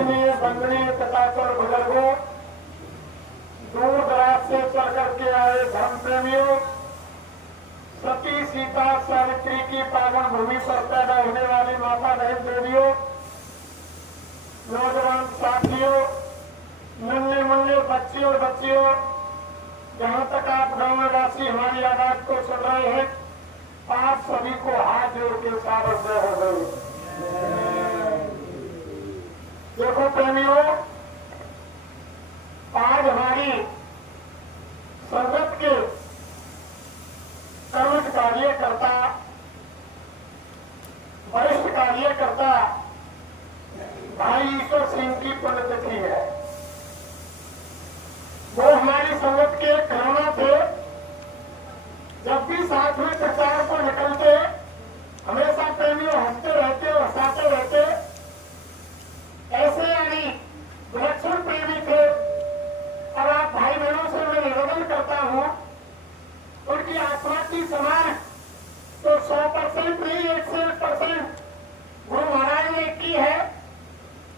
पूजनीय वंदनीय कथाकार बुजुर्गों, दूर दराज से चल करके आए धर्म प्रेमियों, सती सीता सावित्री की पावन भूमि पर पैदा होने वाली माता बहन देवियों, नौजवान साथियों, नन्हे मुन्ने बच्चे और बच्चियों, जहां तक आप गांव वासी हमारी आवाज को सुन रहे हैं, आप सभी को हाथ जोड़ के साथ हो गए। देखो प्रेमियों, आज हमारी संगत के कर्मठ कार्यकर्ता, वरिष्ठ कार्यकर्ता भाई ईश्वर सिंह की पुण्यतिथि है। वो हमारी संगत के खिलौना थे। जब भी साथ में प्रचार पर निकलते हमेशा प्रेमियों हंसते रहते और हंसाते रहते, ऐसे यानी विलक्षण प्रेमी थे। और आप भाई बहनों से मैं निवेदन करता हूं, उनकी आत्मा की समान तो 100% नहीं, 101% गुरु महाराज ने की है।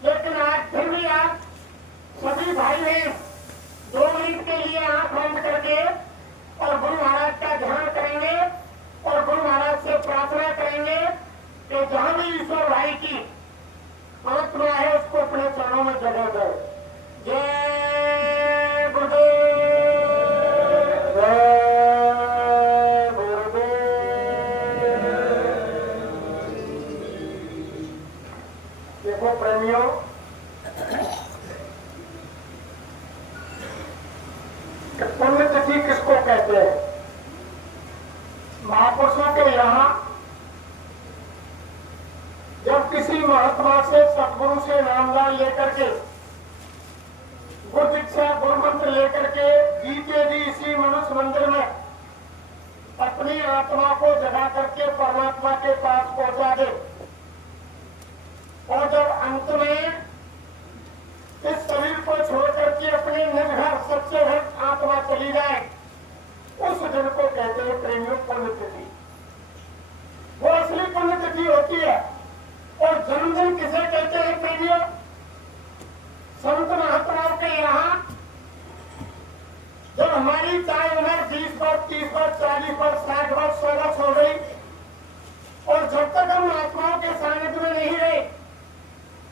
लेकिन आज फिर भी आप सभी भाई बहन 2 मिनट के लिए आंख बंद करके और गुरु महाराज का ध्यान करेंगे और गुरु महाराज से प्रार्थना करेंगे कि जहां भी ईश्वर भाई की आत्मा है उसको अपने चरणों में जगह दे। जय गुरुदेव, जय गुरुदेव। देखो प्रेमियों, पुण्यतिथि किसको कहते हैं? महापुरुषों के यहाँ जब किसी महात्मा से, सतगुरु से नामदान लेकर के, गुरु दीक्षा, गुरु मंत्र लेकर के जीते जी इसी मनुष्य मंदिर में अपनी आत्मा को जगा करके परमात्मा के पास पहुंचा दे, और जब अंत में इस शरीर को छोड़ करके अपने निज घर सच्चे घर आत्मा चली जाए, उस दिन को कहते हैं प्रेमियों पुण्यतिथि। वो असली पुण्यतिथि होती है। और जन्मदिन किसे कहते हैं प्रेमियों? संत महात्माओं के यहाँ जब हमारी चाहे उम्र 20 वर्ष, 30 वर्ष, 40 वर्ष, 60 वर्ष, 100 वर्ष हो गई, और जब तक हम महात्माओं के सानिध्य में नहीं रहे,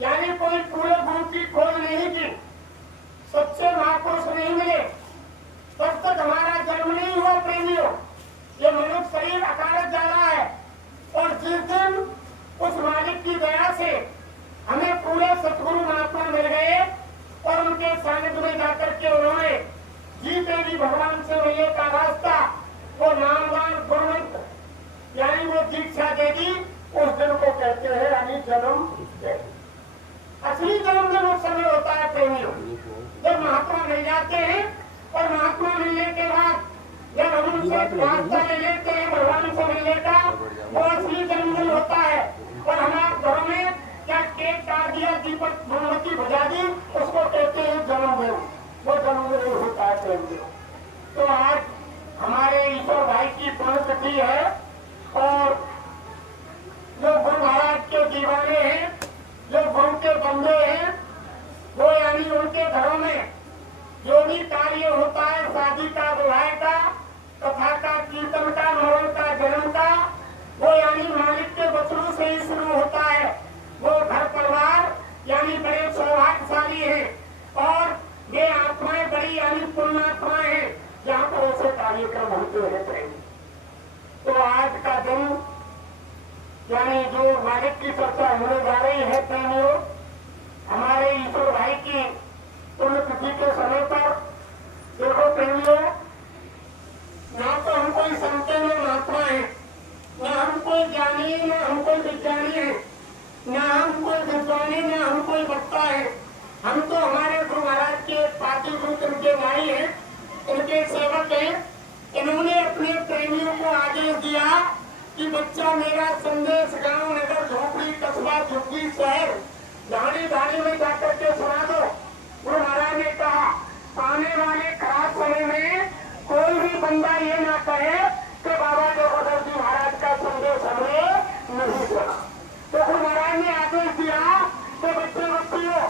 यानी कोई पूरे गुरु की खोज नहीं की, सच्चे महापुरुष नहीं मिले, तब तक हमारा जन्म नहीं हुआ प्रेमियों। ये मनुष्य शरीर अकाल जा रहा है। और जिस दिन उस मालिक की दया से हमें पूरे सतगुरु महात्मा मिल गए और उनके सानिध्य में जाकर के उन्होंने जीते जी भगवान से मिलने का रास्ता, वो नामवान गुरुमंत्र यानी वो दीक्षा दे दी, उस दिन को कहते हैं यानी जन्म। असली जन्मदिन उस समय होता है प्रेमियों, जब महात्मा मिल जाते हैं। और महात्मा मिलने के बाद जब हम उनसे रास्ता ले लेते हैं भगवान से मिलने का, वो असली जन्मदिन होता है। और हमारे घरों में क्या केक काट दिया, दीपक मोमबत्ती बुझा दी, उसको कहते हैं जन्मदिन। वो जन्मदिन होता है प्रेमियों। तो आज हमारे ईश्वर भाई की पुण्यतिथि है, और जो गुरु महाराज के दीवाने हैं, जो गुरु के बंदे हैं, वो यानी उनके घरों में जो भी कार्य होता है, शादी का, विवाह का, कथा का, कीर्तन का, मरण का, जन्म का, वो यानी मालिक के वचनों से ही शुरू होता है। वो घर परिवार यानी बड़े सौभाग्यशाली हैं, और ये आत्माएं बड़ी यानी पुण्यात्माएं हैं जहाँ पर ऐसे कार्यक्रम होते हैं प्रेम। तो आज का दिन यानी जो मालिक की चर्चा होने जा रही है प्रेमियों, हमारे ईश्वर भाई की पुण्यतिथि के समय पर, देखो प्रेमियों, ना तो हम कोई संत में महात्मा है, ना हम कोई ज्ञानी, ना हम कोई विज्ञानी है, ना हम कोई विद्वानी, ना हम कोई वक्ता है। हम तो हमारे गुरु महाराज के पार्टी ग्रुप इनके भाई हैं, इनके सेवक हैं। इन्होंने अपने प्रेमियों को आदेश दिया कि बच्चा मेरा संदेश गांव, नगर, झोपड़ी, कस्बा, झुग्गी, शहर, धानी धानी में जाकर के सुना दो। गुरु महाराज ने कहा आने वाले खराब समय में कोई भी बंदा ये ना कहे कि बाबा जोगेश्वर जी महाराज का संदेश हमने नहीं सुना। तो गुरु महाराज ने आदेश दिया कि बच्चे बच्चियों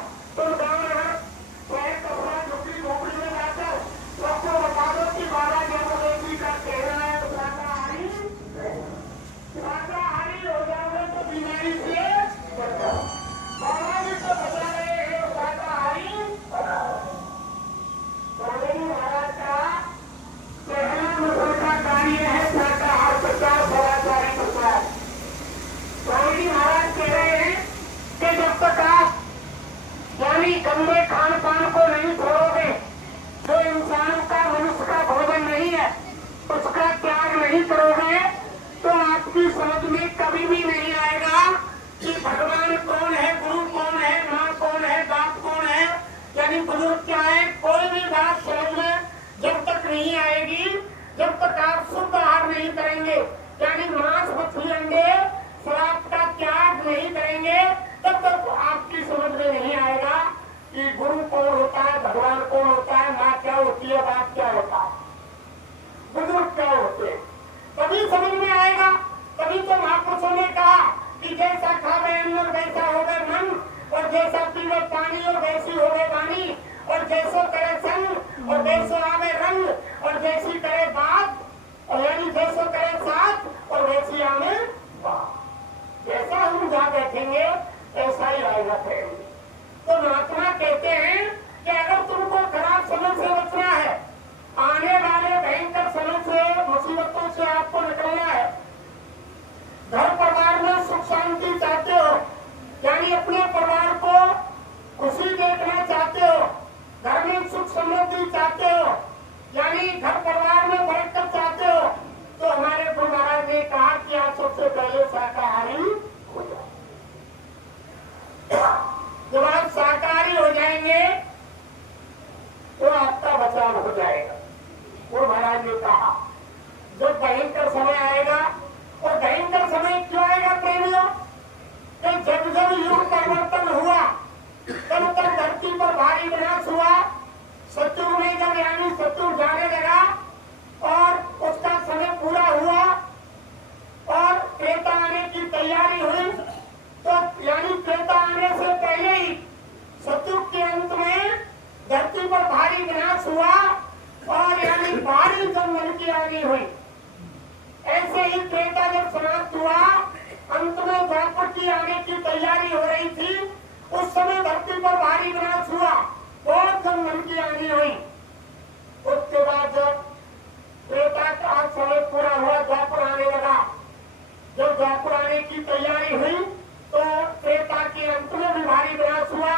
समझ में कभी भी नहीं आएगा कि भगवान कौन है, गुरु कौन है, माँ कौन है, बाप कौन है, यानी बुजुर्ग क्या है, कोई भी बात समझ में जब तक नहीं आएगी, जब तक आप शुद्ध आहार नहीं करेंगे, यानी मांस मछली अंडे शराब का त्याग नहीं करेंगे, तब तक आपकी समझ में नहीं आएगा कि गुरु कौन होता है, भगवान कौन होता है, माँ क्या होती है, बाप क्या होता है, बुजुर्ग क्या होते हैं। तभी समझ में आएगा। तभी तो महापुरुषों ने कहा कि जैसा खावे अन्न वैसा हो गए मन, और जैसा पीवे पानी और वैसी हो गए वाणी, और जैसो करे संग और वैसो आवे रंग, और जैसी करे बात और यानी जैसो करे साथ और वैसी आवे बात। जैसा हम जहाँ बैठेंगे ऐसा ही आएगा प्रेम। तो महात्मा कहते हैं कि अगर तुमको खराब समय से बचना है, आने वाले भयंकर समय से, मुसीबतों से आपको निकलना है, घर परिवार में सुख शांति चाहते हो, यानी अपने परिवार को खुशी देखना चाहते हो, घर में सुख समृद्धि चाहते हो, यानी घर परिवार में बरकत चाहते हो, तो हमारे गुरु महाराज ने कहा कि आप सबसे पहले शाकाहारी हो जाए। जब आप शाकाहारी हो जाएंगे तो आपका बचाव हो जाएगा। गुरु महाराज ने कहा जब भयंकर समय आएगा, और भयंकर समय क्यों आएगा प्रेमियों, कि जब जब युग परिवर्तन हुआ तब तक धरती पर भारी विनाश हुआ। शत्रु में जब यानी शत्रु जाने लगा और उसका समय पूरा हुआ और त्रेता आने की तैयारी हुई, तो यानी त्रेता आने से पहले ही शत्रु के अंत में धरती पर भारी विनाश हुआ और यानी भारी जंगल की आनी हुई। ऐसे ही त्रेता जब समाप्त हुआ, अंत में द्वापर की आने की तैयारी हो रही थी, उस समय धरती पर भारी विनाश हुआ, बहुत जंगल की आनी हुई। उसके बाद जब त्रेता का समय पूरा हुआ, द्वापर आने लगा। जब द्वापर आने की तैयारी हुई तो त्रेता के अंत में भी भारी विनाश हुआ,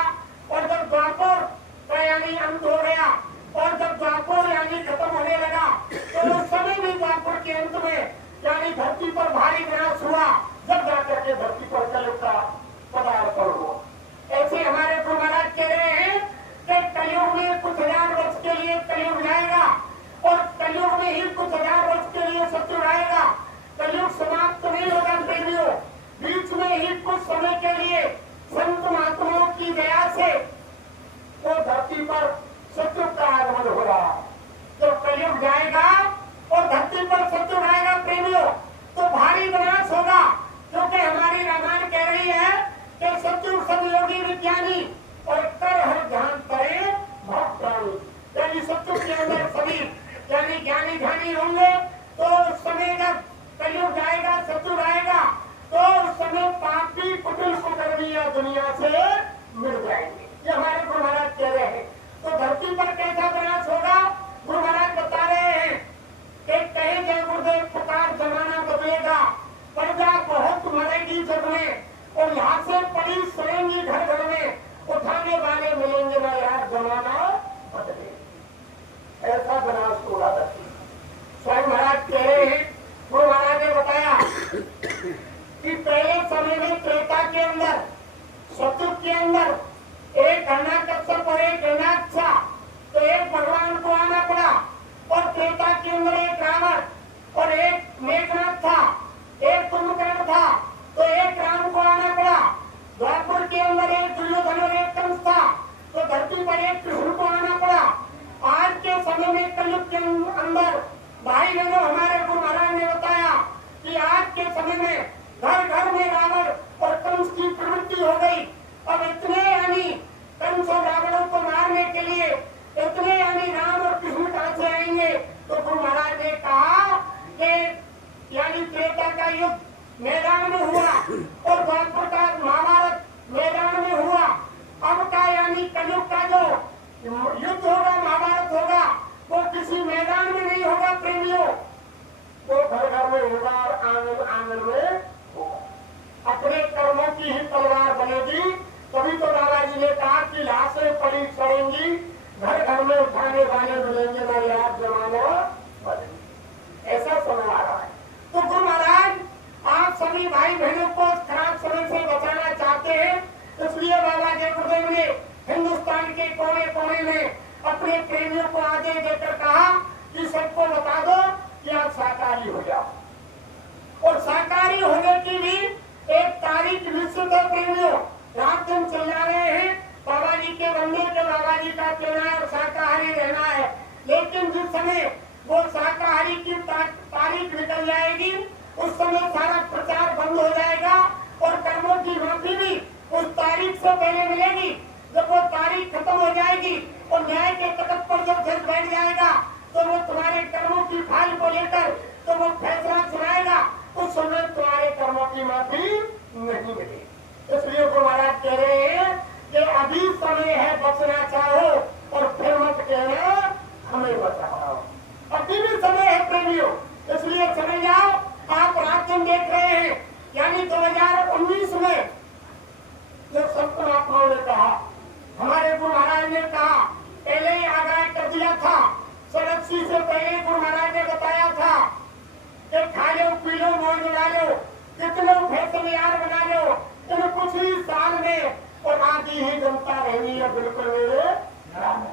और जब द्वापर का यानी अंत हो गया और जब द्वापर यानी खत्म होने लगा, तो उस समय भी द्वापर के अंत में यानी धरती पर भारी विनाश हुआ, जब जाकर के धरती पर कलयुग का पदार्पण हुआ। ऐसे हमारे गुरु महाराज कह रहे हैं कि कलयुग में कुछ हजार वर्ष के लिए कलयुग जाएगा, और कलयुग में ही कुछ हजार वर्ष के लिए सत्युग आएगा। कलयुग समाप्त नहीं होगा प्रेमियों, बीच में ही कुछ समय के लिए संत महात्माओं की दया से वो धरती पर सत्युग का आगमन हो रहा है। जब कलयुग जाएगा और धरती पर सत्युग आएगा प्रेमियों, तो भारी विनाश होगा, क्योंकि हमारी रामायण कह रही है कि सत्युग सदयोगी विज्ञानी और कर हर ध्यान करे भक्तानी, यानी सत्युग के अंदर सभी यानी ज्ञानी ध्यानी होंगे। तो उस समय जब कलयुग जाएगा, सत्युग आएगा, तो उस समय पापी कुटिल कुकर्मियां दुनिया से मिट जाएंगे। ये हमारे गुरु महाराज कह रहे हैं। तो धरती पर कैसा विनाश होगा गुरु महाराज बता रहे हैं कि कहे जय गुरुदेव पुकार, जमाना बदलेगा, प्रजा बहुत मरेगी जग में, और यहाँ से पड़ी सड़ेंगी घर घर में, उठाने वाले मिलेंगे ना यार, जमाना बदले। ऐसा विनाश होगा धरती। स्वयं महाराज कह रहे हैं, गुरु महाराज ने बताया कि पहले समय में त्रेता के अंदर, सतयुग के अंदर एक हिरण्यकश्यप और एक हिरण्याक्ष था, तो एक भगवान को आना पड़ा, और त्रेता के अंदर एक रावण और एक मेघनाथ था, एक कुंभकर्ण था, तो एक राम को आना पड़ा। द्वापर के अंदर एक दुर्योधन और एक कंस था, तो धरती पर एक कृष्ण को आना पड़ा। आज के समय में कलयुग के अंदर भाई बहनों, हमारे गुरु महाराज ने बताया कि आज के समय में घर घर में रावण और कंस की प्रवृत्ति हो गई। अब इतने यानी कंस और रावणों को मारने के लिए इतने यानी राम और कृष्ण कहां से आएंगे। तो गुरु महाराज ने कहा कि यानी त्रेता का युद्ध मैदान में हुआ और द्वापर का महाभारत मैदान में हुआ। अब का यानी कलयुग का जो युद्ध होगा, महाभारत होगा, वो किसी मैदान में नहीं होगा प्रेमियों, वो घर घर में होगा और आंगन आंगन में होगा। अपने कर्मों की ही तलवार बनेगी। तभी तो बाबा जी ने कहा कि लाशें पड़ी सड़ेंगी, घर घर में उठाने वाले मिलेंगे ना यार, जमाना बदलेगा। ऐसा समय आ रहा है। तो गुरु महाराज आप सभी भाई बहनों को खराब समय से बचाना चाहते हैं। इसलिए बाबा जय गुरुदेव ने हिंदुस्तान के कोने कोने में अपने प्रेमियों को आदेश देकर कहा कि सबको बता दो कि आप शाकाहारी हो जाओ। और शाकाहारी होने की भी एक तारीख निश्चित है प्रेमियों। रात दिन चिल्ला रहे हैं बाबा जी के मंदिर के बाबा जी का कहना है और शाकाहारी रहना है, लेकिन जिस समय वो शाकाहारी की तारीख निकल जाएगी उस समय सारा प्रचार बंद हो जाएगा और कर्मों की माफी भी उस तारीख से पहले मिलेगी। जब वो तारीख खत्म हो जाएगी और न्याय के तख्त पर जब जज बैठ जाएगा तो वो तुम्हारे कर्मों की फाइल को लेकर तो वो फैसला सुनाएगा, उस समय तुम्हारे कर्मों की माफी नहीं मिलेगी। इसलिए वो महाराज कह रहे हैं कि अभी समय है बचना चाहो और फिर मत कहना हमें बचाओ। अभी भी समय है प्रेमियों, इसलिए चले जाओ। आप रात दिन देख रहे हैं, यानी 2019 में जो संत महात्माओं ने कहा, हमारे गुरु महाराज ने कहा, पहले ही आगाह कर दिया था। 80 से पहले गुरु महाराज ने बताया था कि खा लो पी लो मौज उड़ा लो, कितने फैशन यार बना लो, इन कुछ ही साल में और आधी ही जनता रहनी है बिल्कुल मेरे नाम।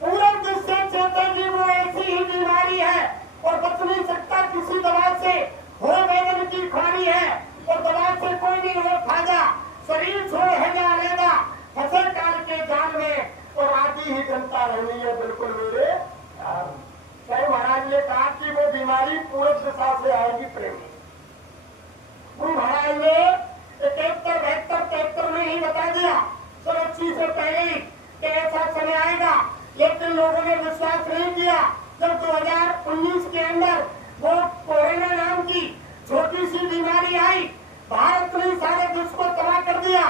पूरा विश्व चेतेगी वो ऐसी ही बीमारी है और बच नहीं सकता किसी दवा से, हो वेदन की खानी है और दवा से कोई नहीं हो फायदा। शरीर छोड़ है जा लेगा फंसे काल के जाल में और आधी ही जनता रहनी है बिल्कुल मेरे नाम। महाराज ने कहा कि वो बीमारी पूरे दिशा से आएगी प्रेमी। गुरु महाराज ने 71, 72, 73 में ही बता दिया 80 से पहले ही कि ऐसा समय आएगा, लेकिन लोगों ने विश्वास नहीं किया। जब 2019 के अंदर वो कोरोना नाम की छोटी सी बीमारी आई, भारत ने सारे विश्व को तबाह कर दिया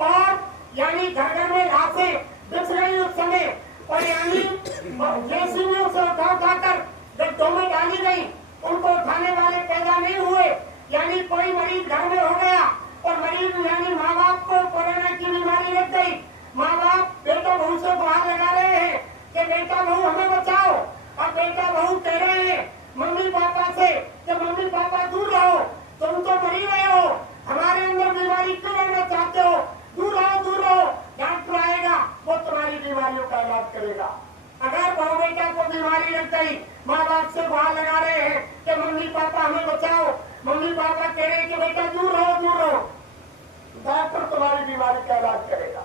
और यानी घर घर में लाशें बिछ गई उस समय और यानी जेसीबी से उठाकर गड्ढों में डाली गई, उनको उठाने वाले पैदा नहीं हुए। यानी कोई मरीज घर में हो गया और मरीज यानी माँ बाप को कोरोना की बीमारी लग गई। माँ बाप बेटा बहू से बाहर लगा रहे हैं कि बेटा बहू हमें बचाओ, अब बेटा बहू कह रहे हैं मम्मी पापा से कि मम्मी पापा दूर रहो, तुम तो मरी रहे हो, हमारे अंदर बीमारी क्यों रहना चाहते हो, दूर रहो दूर रहो। डॉक्टर आएगा वो तुम्हारी बीमारियों का इलाज करेगा। अगर बहू बेटा को बीमारी लग गई, माँ बाप से बाहर लगा रहे हैं कि मम्मी पापा हमें बचाओ, मम्मी पापा कह रहे हैं कि बेटा दूर रहो दूर रहो, डॉक्टर तुम्हारी बीमारी का इलाज करेगा।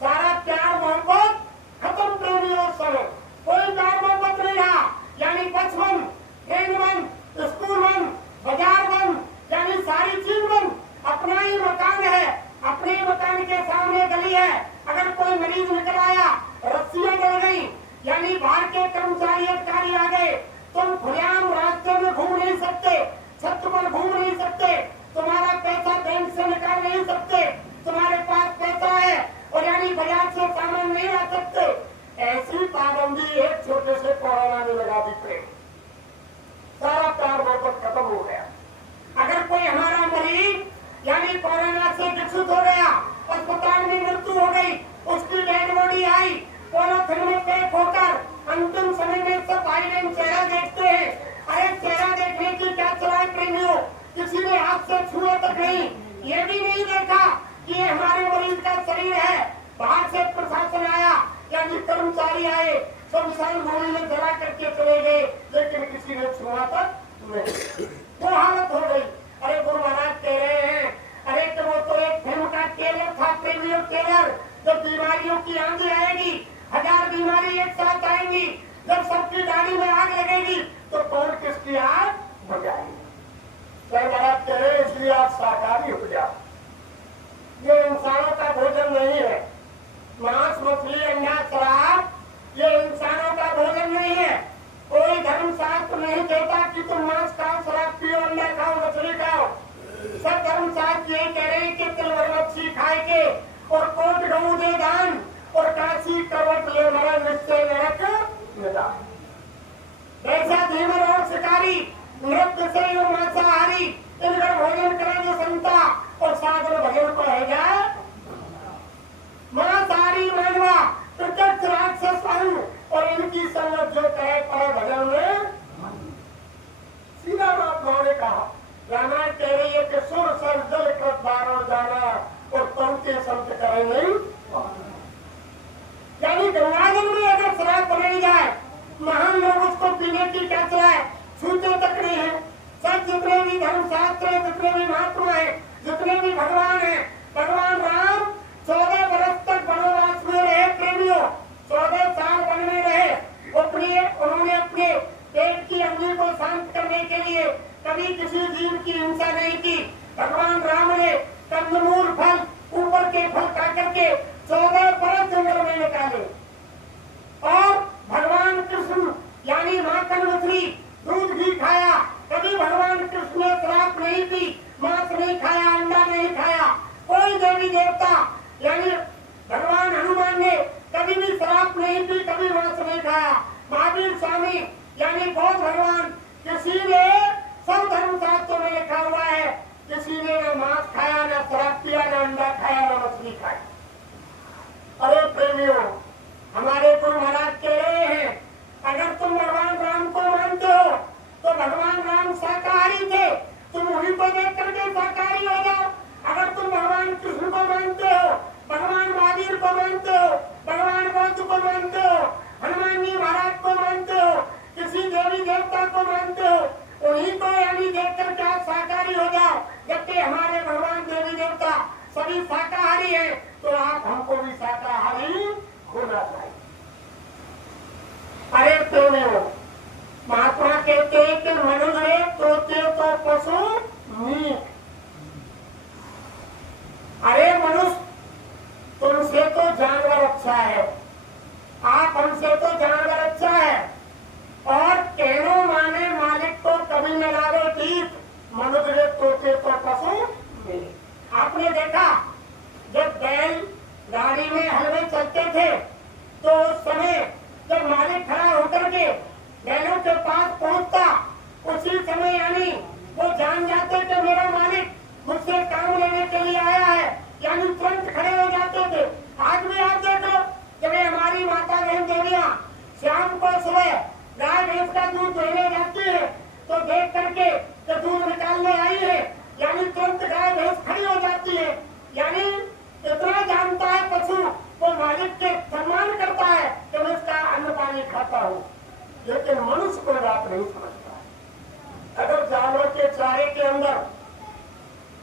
सारा प्यार मोहब्बत खत्म प्रेमियों समय, कोई प्यार मोहब्बत नहीं रहा। यानी बस बंद, ट्रेन बंद, स्कूल बंद, बाजार बंद, यानी सारी चीज बंद। अपना ही मकान है, अपने ही मकान के सामने गली है, अगर कोई मरीज निकल आया रस्सियां डल गई, यानी बाहर के कर्मचारी अधिकारी आ गए, तुम खुलेआम रास्ते में घूम नहीं सकते, छत पर घूम नहीं सकते, तुम्हारा पैसा बैंक से निकाल नहीं सकते, तुम्हारे पास पैसा है और यानी बाजार से सामान नहीं ला सकते। ऐसी पाबंदी एक छोटे से कोरोना ने लगा दी प्रेम, सारा प्यार मोहब्बत खत्म हो गया। अगर कोई हमारा मरीज यानी कोरोना से विकसित हो गया, अस्पताल में मृत्यु हो गई, उसकी डेड बॉडी आई पॉलिथीन में पैक होकर, अंतिम समय में सब भाई चेहरा देखते हैं। अरे चेहरा देखने की क्या चला है प्रेमियों, किसी ने हाथ से छुए तक नहीं, ये भी नहीं देखा कि ये हमारे मरीज का शरीर है। बाहर से प्रशासन आया यानी कर्मचारी आए, शमशान भूमि में जला करके चले गए, लेकिन किसी ने छुआ तक नहीं। वो हालत हो गई। अरे गुरु महाराज कह रहे हैं, अरे तो वो तो एक फिल्म का ट्रेलर था प्रेमियों, ट्रेलर। जब बीमारियों की आंधी आएगी, 1000 बीमारी एक साथ आएंगी, जब सबकी गाड़ी में आग लगेगी तो कौन किसकी आग बुझाएगी। महाराज कह रहे इसलिए आप शाकाहारी हो जाओ। ये इंसानों का भोजन नहीं है, मांस मछली अंडा शराब ये इंसानों का भोजन नहीं है। कोई धर्मशास्त्र नहीं कहता कि तुम मांस खाओ, शराब पियो, अंडा खाओ, मछली खाओ। सब धर्मशास्त्र यही कह रहे हैं कि तिलवर मच्छी खाए के और कोट गऊ दे दान और काशी करवट ले मरा निश्चय नरक निदान। वैसा धीमर और शिकारी नृत्य से और मांसाहारी इनका भोजन करें जो संता और साधन भजन को है जा मांसाहारी मानवा प्रत्यक्ष राक्षस और इनकी संगत जो कहे पर भजन में सीधा बात ने कहा। रामायण है नहीं। यानी गंगाजल में अगर शराब बनाई जाए, महान लोग उसको पीने की क्या चलाए, छूते तक नहीं है। सब जितने भी धर्मशास्त्र है, जितने भी महात्मा है, जितने भी भगवान है, भगवान राम 14 वर्ष तक वनवास में रहे प्रेमियों, 14 साल वन में रहे। उन्होंने अपने पेट की अग्नि को शांत करने के लिए कभी किसी जीव की हिंसा नहीं की। भगवान राम ने कंदमूल फल, ऊपर के फल खा करके 14 वर्ष जंगल में निकाले। और भगवान कृष्ण यानी माखन मछली दूध भी खाया। कभी भगवान कृष्ण ने शराब नहीं पी, मांस नहीं खाया, अंडा नहीं खाया। कोई देवी देवता यानी भगवान हनुमान ने कभी भी शराब नहीं पी, कभी मांस नहीं खाया। महावीर स्वामी यानी बौद्ध भगवान, किसी ने सब धर्मशास्त्रों में लिखा हुआ है, किसी ने न मांस खाया, न शराब पिया, न अंडा खाया, न मछली खाई। अरे प्रेमियों, हमारे गुरु महाराज कह रहे हैं, अगर तुम भगवान राम को मानते हो तो भगवान राम शाकाहारी थे, तुम उन्हीं को देख करके शाकाहारी हो जाओ। अगर तुम भगवान कृष्ण को मानते हो, भगवान महावीर को मानते हो, भगवान बौद्ध को मानते हो, हनुमान जी महाराज को मानते हो, किसी देवी देवता को मानते हो, उन्हीं को यानी देख करके आप शाकाहारी हो जाओ। जबकि हमारे भगवान देवी देवता सभी शाकाहारी है, तो आप हमको भी शाकाहारी होना चाहिए। अरे प्रेमियों, महात्मा कहते हैं कि मनुष्य तोते तो पशु मीठ। अरे मनुष्य, तुमसे तो जानवर अच्छा है, आप हमसे तो जानवर अच्छा है। और कहनो माने मालिक को कभी न लागे ठीक, मनुष्य तोते तो पशु मीठ। आपने देखा जब बैल गाड़ी में हलवे चलते थे, तो उस समय जब मालिक खड़ा होकर के बैलों के पास पहुंचता, उसी समय यानी वो जान जाते कि मेरा मालिक मुझसे काम लेने के लिए आया है, यानी तुरंत खड़े हो जाते थे। आज भी आप देख लो, जब हमारी माता बहन देवियां शाम को सुबह गाय भैंस का दूध लेने जाती है, तो देख करके तो दूध निकालने आई है, यानी तुरंत गाय भैंस खड़ी हो जाती है। यानी इतना जानता है पशु, वो मालिक के सम्मान करता है कि मैं इसका अन्न पानी खाता हूँ। लेकिन मनुष्य कोई बात नहीं समझता। अगर जानवर के चारे के अंदर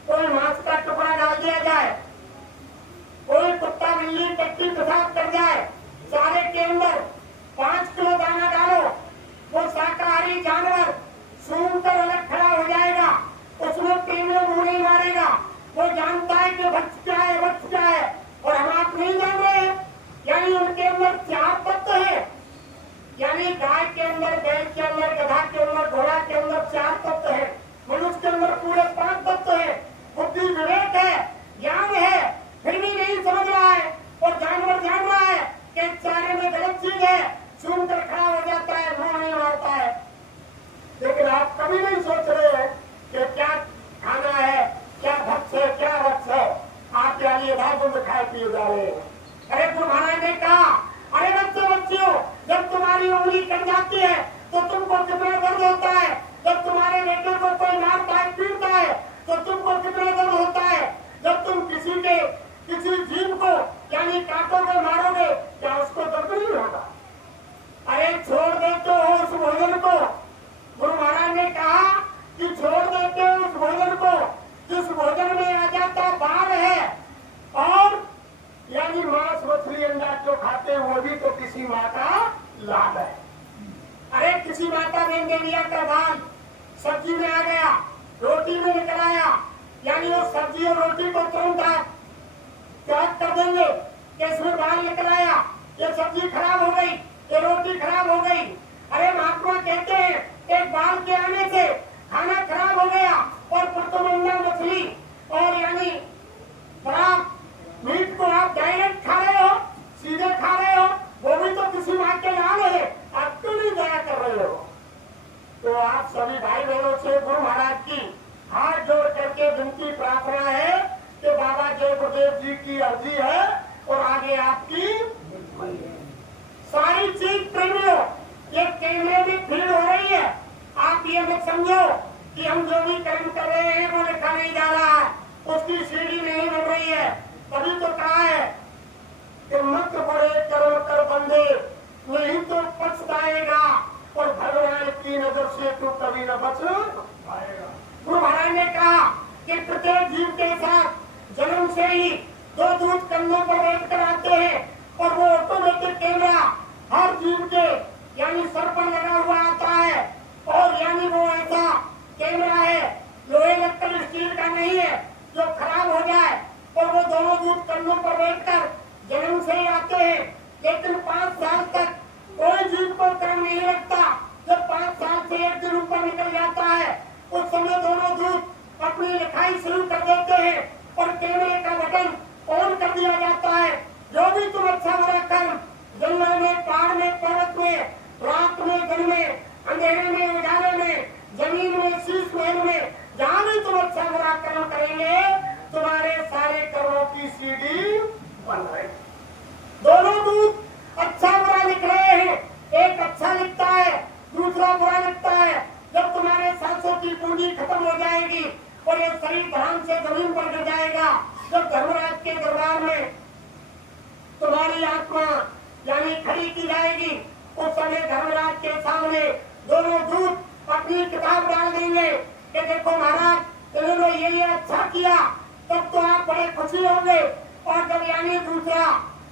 कोई मांस का टुकड़ा डाल दिया जाए, कोई कुत्ता बिल्ली टट्टी पेशाब कर जाए, चारे के अंदर 5 किलो दाना डालो, वो शाकाहारी जानवर सूंघकर अलग खड़ा हो जाएगा, उसमें प्रेमियों मुंह नहीं मारेगा। वो जानता है कि वत्स क्या है, वत्स क्या है। और हम आप नहीं जान रहे हैं, यानी उनके अंदर 4 तत्व है। यानी गाय के अंदर, बैल के अंदर, गधा के अंदर, घोड़ा के अंदर 4 तत्व है। मनुष्य के अंदर पूरे 5 तत्व है। बुद्धि, विवेक है, ज्ञान है, फिर भी नहीं समझ रहा है। और जानवर जान रहा है कि चारे में गलत चीज है, सुनकर खड़ा हो जाता है, मुंह नहीं मारता है। लेकिन आप कभी नहीं सोच रहे हैं कि क्या खाना है, क्या भक्ष है, क्या रक्ष है। आप यानी यथार्थ खाए पिए जा रहे हैं। अरे गुरु महाराज ने कहा, अरे बच्चों, जब तुम्हारी उंगली कट जाती है तो तुमको कितना दर्द होता है। जब तुम्हारे बेटे को कोई मारता है, पीटता है, तो तुमको कितना दर्द होता है। जब तुम किसी जीव को यानी काटोगे, मारोगे, क्या उसको दर्द नहीं होगा। अरे छोड़ देते हो उस भोजन को। गुरु महाराज ने कहा कि छोड़ देते हो उस भोजन को जिस भोजन में आ जाता बाढ़ है। और यानी मांस, मछली, अंडा जो खाते हैं वो भी तो किसी माँ का लाभ है। अरे किसी माता बहन देविया का दाल सब्जी में आ गया, रोटी में निकल आया, यानी वो सब्जी और रोटी को तुरंत आप त्याग कर देंगे कि इसमें बाल निकल आया, ये सब्जी खराब हो गई, ये रोटी खराब हो गई। अरे महात्मा कहते हैं एक बाल के आने से खाना खराब हो गया, और पुर्तमंडा मछली और यानी खराब मीट को आप डायरेक्ट खा रहे हो, सीधे खा रहे हो, वो भी तो किसी माँ के लाल है, आप क्यों नहीं दया कर रहे हो। तो आप सभी भाई बहनों से गुरु महाराज की हाथ जोड़ करके विनती प्रार्थना है कि बाबा जय गुरुदेव जी की अर्जी है और आगे आपकी सारी चीज प्रेमियों, ये कैमरे में भीड़ हो रही है। आप ये मत समझो कि हम जो भी कर्म कर रहे हैं वो लिखा नहीं जा रहा है, उसकी सीढ़ी नहीं बन रही है। तभी तो कहा है से तू कभी न बच पाएगा। गुरु महाराज ने कहा कि प्रत्येक जीव के साथ जन्म से ही दो दूत कंधों पर बैठ कर आते हैं और वो ऑटोमेटिक कैमरा हर जीव के यानी सर पर लगा हुआ आता है। और यानी वो ऐसा कैमरा है, लोहे लक्कड़ स्टील का नहीं है जो खराब हो जाए। और वो दोनों दूत कंधों पर बैठकर जन्म से ही आते हैं, लेकिन 5 साल तक कोई जीव को कर्म नहीं रखता। जब 5 साल से एक दिन ऊपर निकल जाता है उस समय दोनों दूत अपनी लिखाई शुरू कर देते हैं और कैमरे का बटन ऑन कर दिया जाता है। जो भी तुम अच्छा बुरा कर्म जंगल में, पहाड़ में, पर्वत में, रात में, दिन में, अंधेरे में, उजाले में, जमीन में, शीश महल में, जहाँ भी तुम अच्छा बुरा कर्म करेंगे तुम्हारे सारे कर्मों की सीढ़ी बन रही। दोनों दूत अच्छा बुरा लिख रहे हैं, एक अच्छा लिखता है, दूसरा बुरा लिखता है। जब तुम्हारे सांसों की पूंजी खत्म हो जाएगी और ये शरीर ध्यान से जमीन पर गिर जाएगा, जब धर्मराज के दरबार में तुम्हारी आत्मा यानी खड़ी की जाएगी, उस समय धर्मराज के सामने दोनों दूत अपनी किताब डाल देंगे कि देखो महाराज इन्होंने ये अच्छा किया, तब तो आप बड़े खुशी होंगे। और जब यानी दूसरा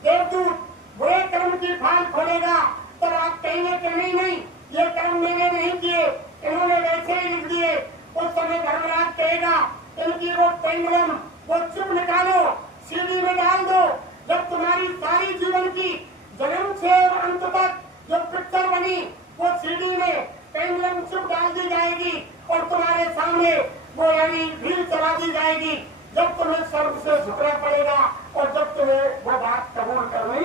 देवदूत बुरे कर्म की फाइल खोलेगा तब आप कहेंगे कि नहीं नहीं ये कर्म मैंने नहीं किए, इन्होंने वैसे ही लिख दिए। उस समय धर्मराज कहेगा इनकी वो पेंडुलम वो चुप निकालो, सीढ़ी में डाल दो। जब तुम्हारी सारी जीवन की जन्म से अंत तक जो पिक्चर बनी वो सीढ़ी में पेंडुलम चुप डाल दी जाएगी और तुम्हारे सामने वो यानी भीड़ चला दी जाएगी। जब तुम्हें सर्व से झुकना पड़ेगा और जब तुम्हें वो बात कबूल करनी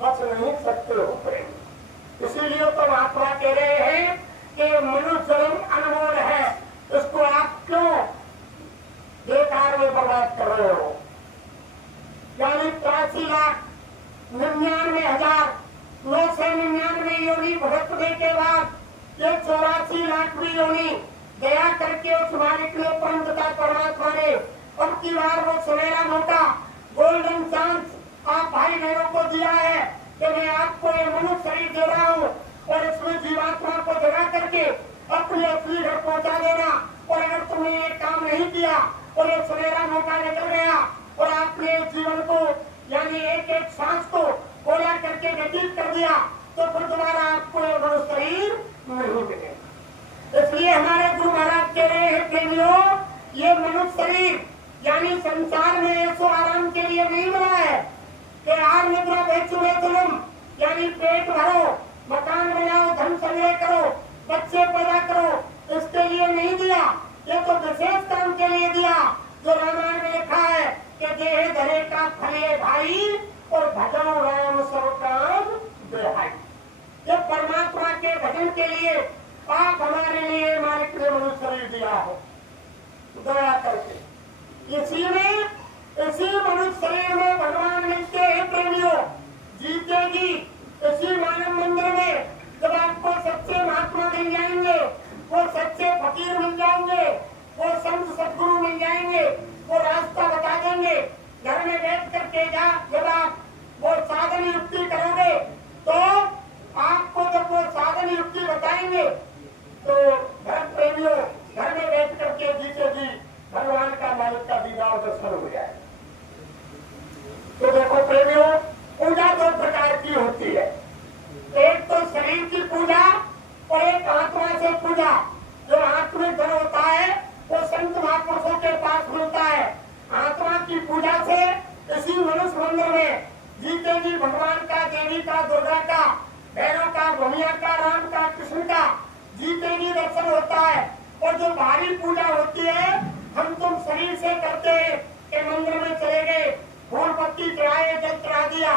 बच नहीं सकते हो प्रेम। इसीलिए तो महात्मा कह रहे हैं कि मनुष्य जन्म अनमोल है, इसको आप क्यों बेकार में बर्बाद कर रहे हो। यानी 83,99,999 योनि भुगतने के बाद ये 84,00,000वीं योनि दया करके उस मालिक ने परमपिता परमात्मा ने अब की बार वो सुनहरा मौका गोल्डन चांस आप भाई बहनों को दिया है कि मैं आपको ये मनुष्य शरीर दे रहा हूँ और इसमें जीवात्मा को जगा करके अपने असली घर पहुँचा देना। और अगर तुमने ये काम नहीं किया और ये सुनहरा मौका निकल गया और आपने जीवन को यानी एक एक सांस को खोला करके व्यतीत कर दिया तो फिर दोबारा आपको ये मनुष्य शरीर नहीं मिलेगा। इसलिए हमारे गुरु महाराज कह रहे हैं प्रेमियों, ये मनुष्य शरीर यानी संसार में ऐसो आराम के लिए नहीं बना है कि आर निद्रा बेचुए तुम यानी पेट भरो, मकान बनाओ, धन संग्रह करो, बच्चे पैदा करो, इसके लिए नहीं दिया। ये तो विशेष काम के लिए दिया जो रामायण में लिखा है कि देह धरे का फले भाई और भजन राम सब काम बेहाई। ये परमात्मा के भजन के लिए आप हमारे लिए मालिक ने मनुष्य शरीर दिया हो दया करके। इसी मनुष्य शरीर में भगवान मिलते हैं प्रेमियों, जीतेगी इसी मानव मंदिर में। जब आपको सच्चे महात्मा मिल जाएंगे, वो सच्चे फकीर मिल जाएंगे, वो संत सदगुरु मिल जाएंगे, वो रास्ता बता देंगे। घर में बैठ करके जब आप वो साधन युक्ति करोगे तो आपको जब वो साधन युक्ति बताएंगे तो भक्त प्रेमियों घर में बैठ करके जीते जी भगवान का मालिक का दीदार दर्शन हो जाए। तो देखो प्रेमियों, पूजा 2 प्रकार की होती है, एक तो शरीर की पूजा और एक आत्मा से पूजा। जो आत्मिक धन होता है वो संत महापुरुषों के पास मिलता है। आत्मा की पूजा से इसी मनुष्य मंदिर में जीते जी भगवान का, देवी का, दुर्गा का, भैरव का, भूमिया का, राम का, कृष्ण का जीते जी दर्शन होता है। और जो भारी पूजा होती है हम तुम शरीर से करते हैं कि मंदिर में चले गए, फूल पत्ती चढ़ाए, जल चढ़ा दिया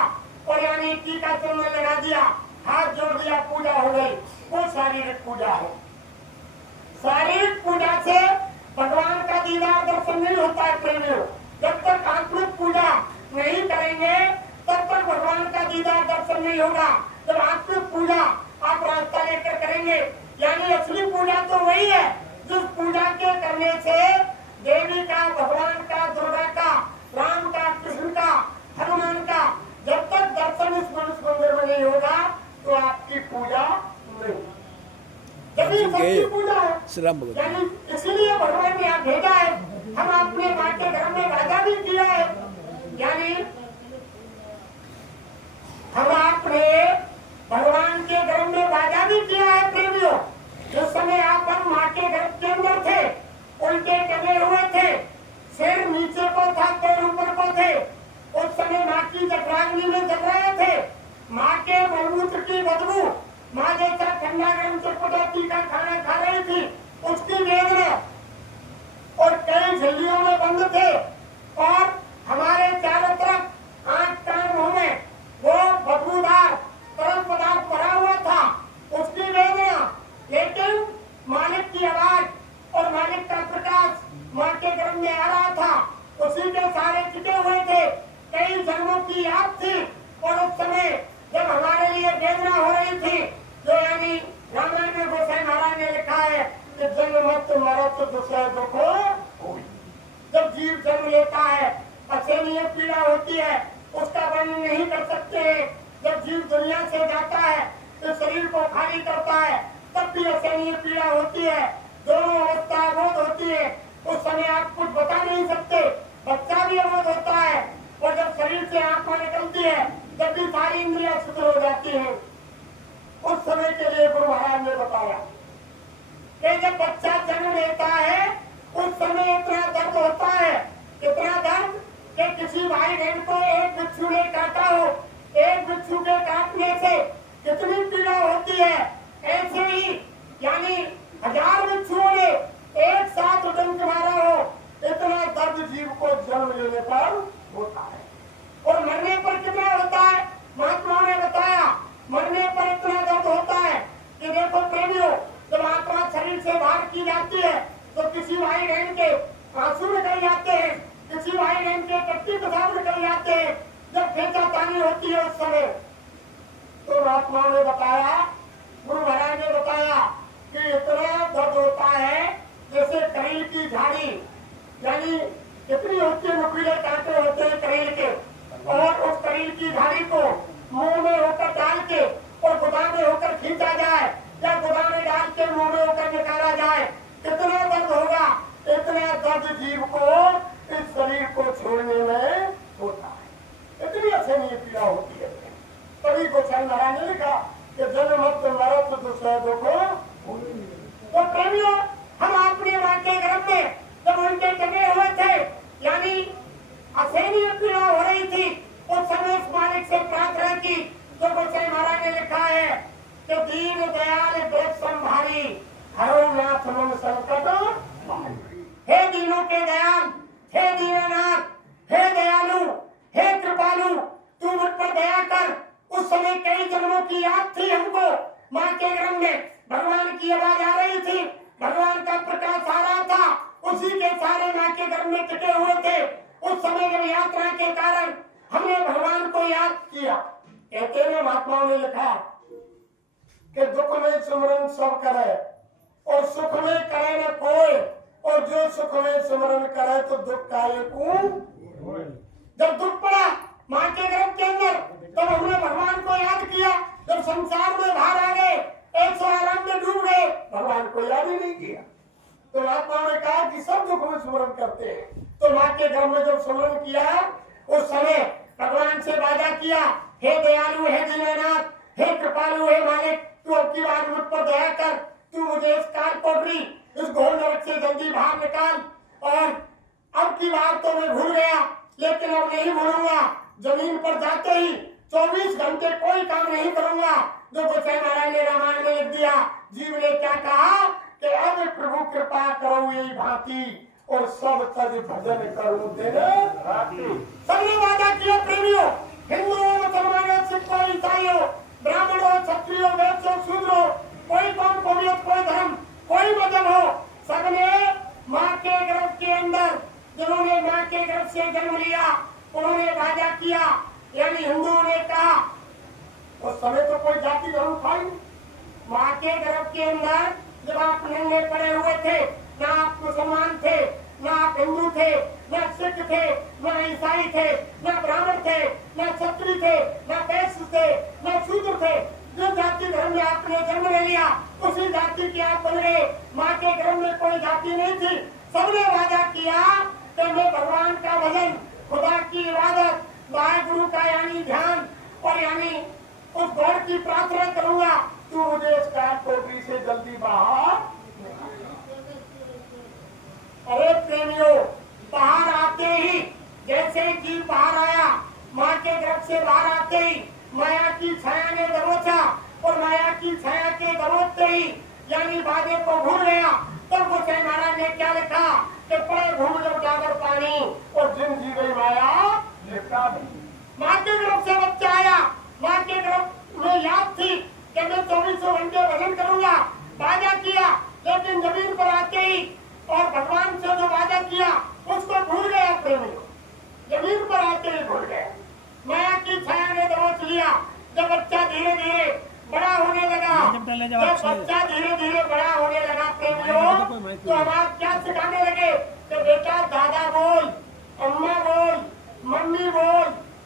और यानी टीका चिन्ह लगा दिया, हाथ जोड़ दिया, पूजा हो गई, वो शारीरिक पूजा है। शारीरिक पूजा से भगवान का दीदार दर्शन नहीं होता है प्रेमियों। जब तक आत्मिक पूजा नहीं करेंगे तब तक भगवान का दीदार दर्शन नहीं होगा। जब आत्मिक पूजा आप रास्ता लेकर करेंगे, यानी असली पूजा तो वही है जिस पूजा के करने से देवी का, भगवान का, दुर्गा का, राम का, कृष्ण का, हनुमान का जब तक दर्शन इस मनुष्य मंदिर में नहीं होगा तो आपकी पूजा नहीं। तभी सबकी पूजा है। श्री राम भगत यानी इसीलिए भगवान ने यहाँ भेजा है। हम अपने माँ के घर में वादा भी किया है, यानी हम अपने भगवान के घर में वादा भी किया है प्रेमियों। जिस समय आप हम माँ के घर के अंदर थे, उल्टे टंगे हुए थे, सिर नीचे को था, पैर ऊपर को थे, उस समय माँ की जठराग्नि में जल रहे थे। माँ के मलमूत्र की बदबू, माँ जैसा ठंडा गर्म चटपटा का खाना खा रही थी, उसकी वेदना, और कई झिल्लियों में बंद थे, और हमारे चारों तरफ आंख कान मुंह में वो बदबूदार तरल पदार्थ भरा हुआ था, उसकी वेदना। लेकिन मालिक की आवाज और मालिक का प्रकाश माँ के गर्भ में आ रहा था, उसी के सारे टिके हुए थे। कई जन्मों की याद थी, और उस समय जब हमारे लिए वेदना हो रही थी, जो यानी रामायण में गोसाई महाराज ने लिखा है कि जन्म मत मरत दुसरे दुखो होई। जब जीव जन्म लेता है, असहनीय पीड़ा होती है, उसका वर्णन नहीं कर सकते। जब जीव दुनिया से जाता है, तो शरीर को खाली करता है, तब भी असहनीय पीड़ा होती है। दोनों अवस्था अबोध होती है, उस समय आप कुछ बता नहीं सकते। बच्चा भी अबोध होता है, और जब शरीर से आत्मा निकलती है, जब भी सारी इंद्रियां शुद्ध हो जाती हैं, उस समय के लिए गुरु महाराज ने बताया कि जब बच्चा जन्म लेता है, उस समय इतना दर्द होता है, इतना दर्द कि किसी भाई बहन को एक बिच्छू ने काटा हो, एक बिच्छू के काटने से कितनी पीड़ा होती है, ऐसे ही यानी 1000 बिच्छुओं ने एक साथ डंक मारा हो, इतना दर्द जीव को जन्म लेने पर होता है। और मरने पर कितना होता है, महात्माओं ने बताया, मरने पर इतना दर्द होता है कि देखो प्रेमियों, जब आत्मा शरीर से बाहर की जाती है, तो किसी भाई बहन के आंसू निकल जाते हैं, किसी भाई बहन के टट्टी पेशाब निकल जाते हैं। जब खेचातानी होती है उस समय, तो महात्माओं ने बताया, गुरु महाराज ने बताया कि इतना दर्द होता है जैसे करेल की झाड़ी, यानी कितनी होती है, नुकीले कांटे होते हैं करेल के, और उस करेल की झाड़ी को मुंह में होकर डाल के और गोदाम में होकर खींचा जाए, या गोदाम में डाल के मुंह में होकर निकाला जाए, कितना दर्द होगा। इतना दर्द जीव को इस शरीर को छोड़ने में होता है, इतनी असहनीय पीड़ा होती है। तभी गोसाई महाराज ने लिखा कि जन्म मत मरत दुसरे दुखो। तो प्रेमियों, हम अपने माँ के गर्भ में जब उनके टंगे हुए थे, यानी असहनीय पीड़ा हो रही थी, उस समय इस मालिक से प्रार्थना की, जो गोसाई महाराज ने लिखा है कि दीन दयाल देव संभारी, हरो नाथ मन संकट। हे दीनों के दयाल, हे दीननाथ, हे दयालु, हे कृपालु, तू मुझ पर दया कर। उस समय कई जन्मों की याद थी हमको, माँ के गर्भ में भगवान की आवाज आ रही थी, भगवान का प्रकाश आ रहा था, उसी के सारे माँ के गर्भ में टिके हुए थे। उस समय जब यात्रा के कारण हमने भगवान को याद किया, कहते हैं महात्माओं ने लिखा कि दुख में सिमरन सब करे, और सुख में करे न कोई, और जो सुख में सिमरन करे तो दुख का जब दुख पड़ा माँ के गर्भ के अंदर, तब हमने भगवान को याद किया। जब संसार में बाहर आ गए, 108 में डूब गए, भगवान को याद ही नहीं किया। तो महात्माओं ने कहा कि सब दुख में स्मरण करते हैं। तो माँ के गर्भ में जब स्मरण किया, उस समय भगवान से वादा किया, हे दयालु, हे दीननाथ, हे कृपालु, हे मालिक, तू अब की बार मुझ पर दया कर, तू मुझे इस काल कोठरी, इस घोर नरक से जल्दी बाहर निकाल। और अब की बार तो मैं भूल गया, लेकिन अब नहीं भूलूंगा। जमीन पर जाते ही 24 घंटे कोई काम नहीं करूंगा। जो गोसाई महाराज ने रामायण में लिख दिया। जीव ने क्या कहा कि अब प्रभु कृपा करो यही भांति, और सब तज भजन करूं तेरे राती। सबने वादा किया प्रेमियों, हिंदुओं, मुसलमानों, सिखों, ईसाइयों, ब्राह्मणों, क्षत्रियों, वैश्यों, शूद्रों, कोई कौम, कौमियत, कोई धर्म, कोई मजहब हो, सबने माँ के गर्भ के अंदर, जिन्होंने माँ के गर्भ से जन्म लिया, उन्होंने वादा किया। यानी हिंदुओं ने कहा, उस समय तो कोई जाति धर्म था ही, माँ के गर्भ के अंदर जब आप नंगे पड़े हुए थे, ना आप मुसलमान थे, ना आप हिंदू थे, ना सिख थे, ना ईसाई थे, ना ब्राह्मण थे, ना क्षत्रिय थे, ना वैश्य थे, ना शूद्र थे, जो जाति धर्म में आपने जन्म ले लिया उसी जाति के आप बन गए। माँ के गर्भ में कोई जाति नहीं थी। सबने वादा किया कि मैं भगवान का भजन, खुदा की इबादत, वाहेगुरु का यानी ध्यान और यानी उस गॉड की प्रार्थना करूंगा। तू मुझे इस काल कोठरी से जल्दी बाहर। अरे प्रेमियों, बाहर आते ही जैसे जीव बाहर आया, माँ के गर्भ से बाहर आते ही माया की छाया ने दबोचा और माया की छाया के दबोचते ही यानी वादे को भूल गया। तब गोसाई महाराज ने क्या लिखा कि पड़े घूम लो जागर पानी और जिन जी गई माया लिपटा दी। माँ के गर्भ से बच्चा आया, माँ के गर्भ में याद थी कि मैं 24 घंटे भजन करूंगा, वादा किया, लेकिन जमीन पर आते ही और भगवान से जो वादा किया उसको भूल गया। प्रेमी जमीन पर आते ही भूल गया। माया की छाया ने दबोच लिया। जब बच्चा धीरे धीरे बड़ा होने लगा, जब बच्चा धीरे धीरे बड़ा होने लगा प्रेमियों, तो हमारा क्या सिखाने लगे कि बेटा दादा बोल, अम्मा बोल, मम्मी बोल,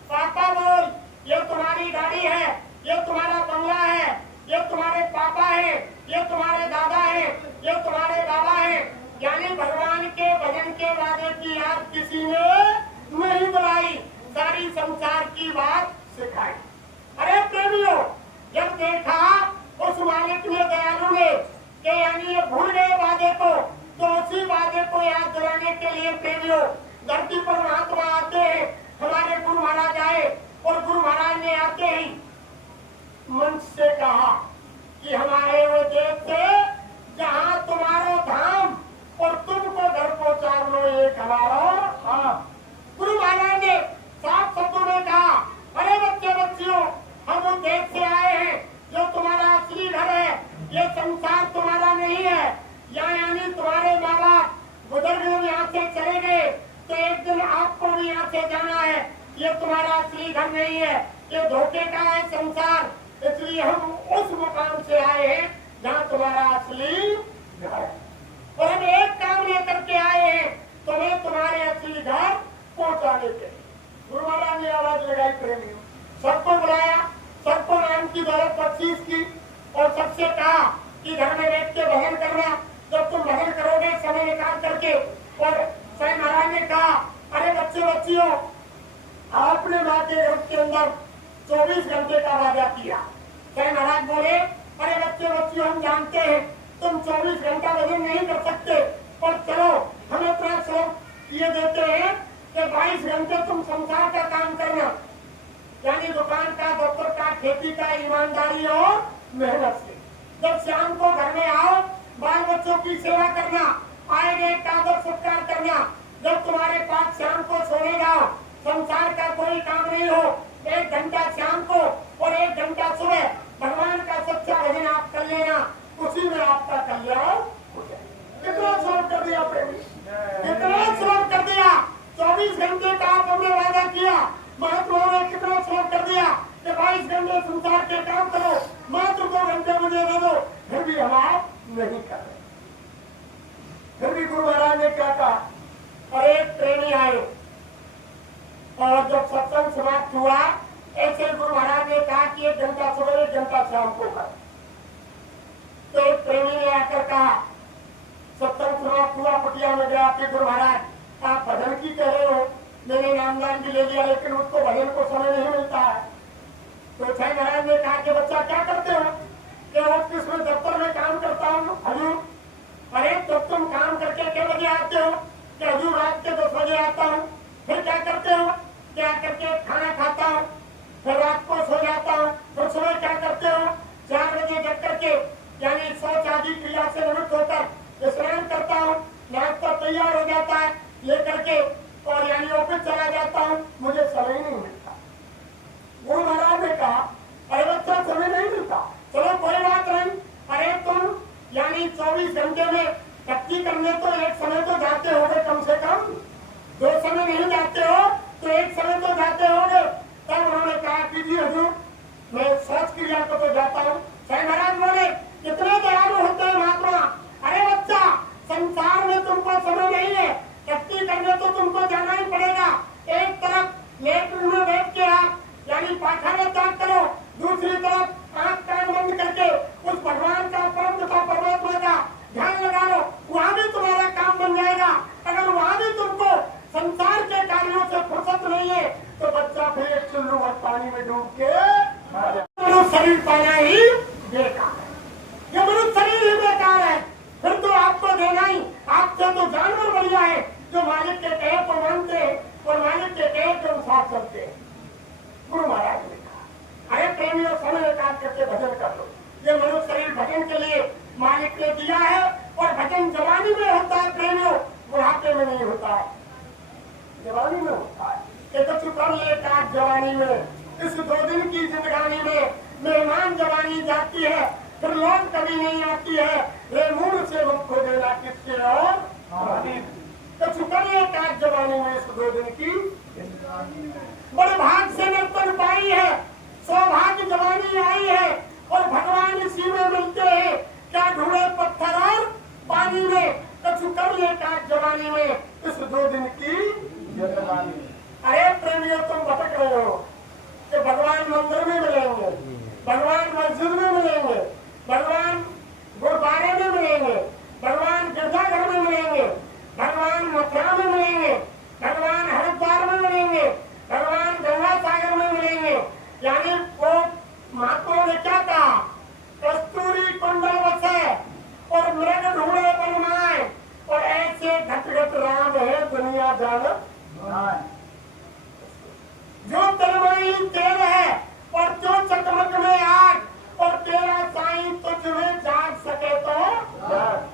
पापा बोल, ये तुम्हारी गाड़ी है, ये तुम्हारा बंगला है, ये तुम्हारे पापा है, ये तुम्हारे दादा है, ये तुम्हारे बाबा है। यानी भगवान के भजन के वादे की याद किसी ने नहीं बुलाई, सारी संसार की बात सिखाई। अरे प्रेमियों, जब देखा उस मालिक ने, दयालु ने कि यानी ये भूल गए वादे को, तो उसी वादे को याद दिलाने के लिए प्रेमियों धरती पर महात्मा आते हैं। हमारे गुरु महाराज आए और गुरु महाराज ने आते ही मंच से कहा कि हमारे वो देश से जहाँ तुम्हारा धाम और तुमको घर पहुंचा लो एक हमारा। हाँ, गुरु महाराज ने साफ शब्दों में कहा, अरे बच्चे बच्चियों, हम उस देश से आए हैं जो तुम्हारा असली घर है। ये संसार तुम्हारा नहीं है। यहाँ यानी तुम्हारे माँ बाप बुजुर्ग यहाँ से चले गए तो एक दिन आपको भी यहाँ से जाना है। ये तुम्हारा असली घर नहीं है, ये धोखे का है संसार। इसलिए हम उस मुकाम से आए हैं जहाँ तुम्हारा असली घर है और हम एक काम लेकर के आए हैं, तुम्हें तुम्हारे असली घर पहुँचाने के। गुरु महाराज ने आवाज लगाई प्रेमियों, सबको बुलाया, सबको नाम की दौलत बख्शीश की और सबसे कहा कि घर में बैठ के भजन करना। जब तुम भजन करोगे समय निकाल करके। और साईं महाराज ने कहा, अरे बच्चे बच्चियों, आपने माँ के गर्भ के अंदर 24 घंटे का वादा किया। साईं महाराज बोले, अरे बच्चे बच्चियों, हम जानते हैं तुम 24 घंटा भजन नहीं कर सकते, और चलो हम इतना श्लोक ये देते हैं कि 22 घंटे तुम संसार का काम करना, यानी दुकान का, दफ्तर का, खेती का, ईमानदारी और मेहनत से। जब शाम को घर में आओ, बाल बच्चों की सेवा करना, आएंगे का आदर सत्कार करना। जब तुम्हारे पास शाम को सोने जाओ, संसार का कोई काम नहीं हो, 1 घंटा शाम को और 1 घंटा सुबह भगवान का सच्चा भजन आप कर लेना, उसी में आपका कल्याण हो जाए। कितना श्लोक कर दिया प्रेमी, कितना श्लोक कर दिया। 24 घंटे का आप हमने वादा किया, महात्माओं ने कितना श्लोक कर दिया कि 22 घंटे संसार के काम करो, मात्र 2 घंटे मुझे दे दो। फिर भी हम आप नहीं कर रहे। फिर भी गुरु महाराज ने क्या कहा, और एक प्रेमी आए और जब सत्संग समाप्त हुआ, ऐसे गुरु महाराज ने कहा कि 1 घंटा सुबह 1 घंटा शाम को कर। तो एक प्रेमी ने आकर कहा, सत्संग समाप्त हुआ, पटिया में गया कि गुरु महाराज आप भजन की कह रहे हो, मैंने नामदान भी ले लिया लेकिन उसको भजन को समय नहीं मिलता है। तो साईं महाराज ने कहा कि बच्चा क्या करते हो? कि ऑफिस में दफ्तर में काम करता हूँ हजूर। अरे तो तुम काम करके कितने बजे आते हो? कि हजूर रात के 10 बजे आता हूँ। फिर क्या करते हो? क्या करके खाना खाता हूँ, फिर रात को सो जाता हूँ, फिर सुबह क्या करते हो? 4 बजे जग करके यानी शौच आदि क्रिया से निवृत्त होकर स्नान करता हूँ, नाश्ता तैयार हो जाता है, ये करके और यानी ऑफिस चला जाता हूँ, मुझे समय नहीं मिलता। गुरु महाराज ने कहा, अरे बच्चा समय नहीं मिलता, चलो कोई बात नहीं। अरे तुम यानी 24 घंटे में भक्ति करने तो एक समय तो जाते होगे, कम से कम 2 समय नहीं जाते हो तो एक समय तो जाते होगे। तब उन्होंने कहा कि जी हजूर मैं शौच क्रिया को तो जाता हूँ। साईं महाराज बोले, कितने दयालु होते हैं महात्मा। अरे बच्चा, संसार में तुमको समय नहीं है, भक्ति करने तो तुमको जाना ही पड़ेगा। एक तरफ लेट में बैठ के आप यानी पाखाने त्याग करो, दूसरी तरफ आंख कान डूब के मनुष्य शरीर पाना ही बेकार है। ये मनुष्य शरीर ही बेकार है, फिर तो आपको देना ही। आपसे तो जानवर बढ़िया है जो मालिक के कहे को मानते हैं और मालिक के कहे के अनुसार चलते हैं। गुरु महाराज ने कहा, अरे प्रेमियों समय निकाल करके भजन कर लो। ये मनुष्य शरीर भजन के लिए मालिक ने दिया है और भजन जवानी में होता है प्रेमियों, बुढ़ापे में नहीं होता है, जवानी में होता है। तो कर ले काट जवानी में, इस 2 दिन की जिंदगानी में मेहमान जवानी जाती है फिर लौट कभी नहीं आती है। रे मूड से मुझको देना किसके और तो कर ले काट जवानी में, इस 2 दिन की बड़े भाग से नर्तन पाई है, सौभाग्य जवानी आई है और भगवान इसी में मिलते हैं। क्या ढूंढे पत्थर और पानी में, तो कर ले काट जवानी में, इस 2 दिन की जवानी। अरे प्रेमियों तुम भटक रहे हो कि भगवान मंदिर में मिलेंगे, भगवान मस्जिद में मिलेंगे, भगवान गुरुद्वारे में मिलेंगे, भगवान गिरजाघर में मिलेंगे, भगवान मथुरा में मिलेंगे, भगवान हरिद्वार में मिलेंगे, भगवान गंगा सागर में मिलेंगे। यानी वो महात्मा ने क्या कहा, कस्तूरी कुंडल बसे और मृग ढूंढे बनमाए और ऐसे घट घट राम है दुनिया जान। जो तलवाई तेल है और जो चकमक में आग और तेरा साईं तुझ में जाग सके तो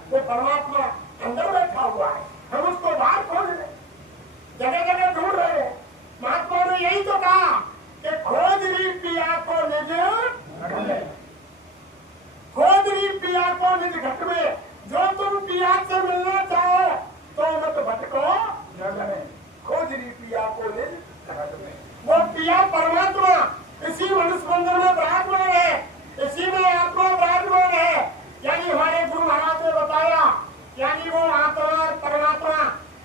वो परमात्मा अंदर बैठा हुआ है, हम उसको बाहर खोज रहे, जगह जगह ढूंढ रहे हैं। महात्मा ने यही तो कहा कि खोज री पिया को निज, खोज री पिया को निज घट में। जो तुम पिया से मिलना चाहो तो मत भटको जग में, खोज री पिया को निज घट में। वो पिया परमात्मा इसी मनुष्य मंदिर में विराजमान है, इसी में आत्मा विराजमान है। यानी हमारे गुरु महाराज ने बताया, यानी वो आत्मा और परमात्मा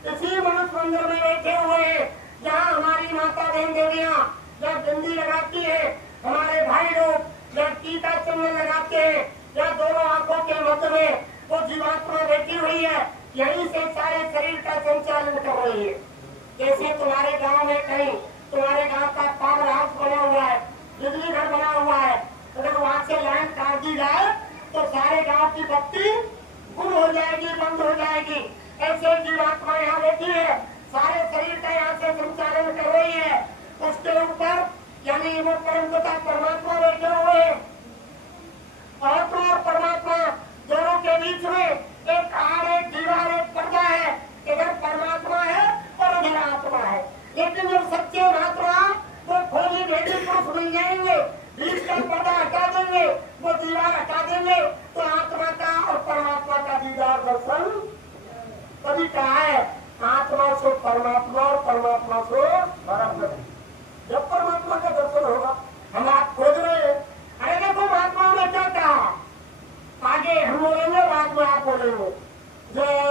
इसी मनुष्य मंदिर में बैठे हुए हैं। जहाँ हमारी माता बहन देवियाँ जब बिंदी लगाती है, हमारे भाई लोग जब टीका चिन्ह लगाते हैं, या दोनों आंखों के मध्य में वो जीवात्मा बैठी हुई है, यहीं से सारे शरीर का संचालन कर रही है। जैसे तुम्हारे गांव में कहीं तुम्हारे गांव का पावर हाउस बना हुआ है, बिजली घर बना हुआ है, अगर वहां से लाइन काट दी जाए तो सारे गांव की बत्ती गुल हो जाएगी, बंद हो जाएगी। ऐसे जीवात्मा यहाँ बैठी है, सारे शरीर का यहाँ से संचालन कर रही है। उसके ऊपर यानी वो परमपिता परमात्मा बैठे हुए हैं। आत्मा और परमात्मा दोनों के बीच में एक आड़, एक दीवार, एक पर्दा है। इधर परमात्मा है और उधर आत्मा है। लेकिन जो सच्चे महात्मा वो खोली भेदी पुरुष मिल जाएंगे, बीच का पर्दा हटा देंगे, वो दीवार हटा देंगे, तो आत्मा का और परमात्मा का दीदार दर्शन तभी कहा है, आत्मा से परमात्मा और परमात्मा से परम। जब परमात्मा का दर्शन होगा, हम आप खोज रहे हैं। अरे देखो महात्मा ने क्या कहा, आगे हम बोलेंगे बाद में आप बोलेंगे। जय